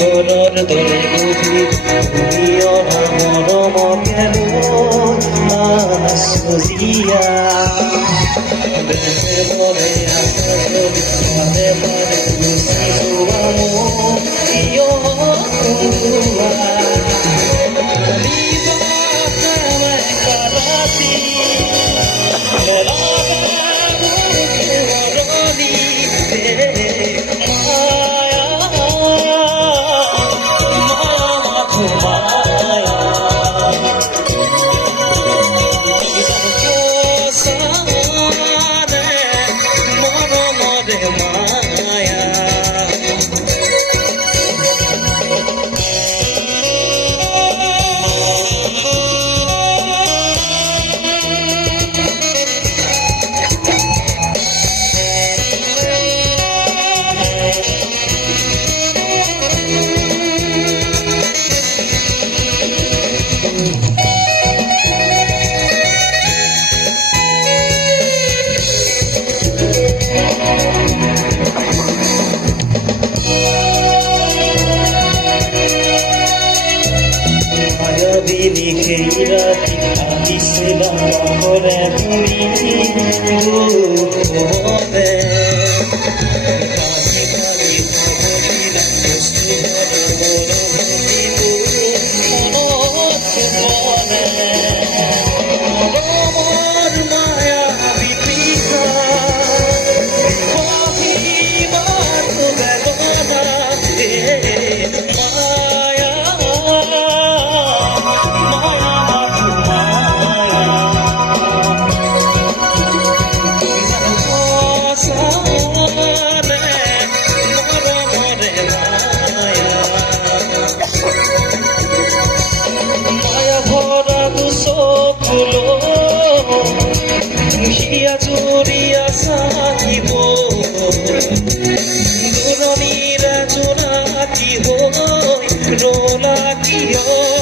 দরে গভীর তুমিও মরম কেন সজিয়া বেদরে আসলে পারে পারে সুবামো ইয়ো তুয়া লিবা কামে কারাতি মেলা রোদি Likhirati isla kore buri ove kani kani bhobila kostu mone amar maya bitika kahi bar begona Juriya sahibo Dunamira junati hoy rola kiyo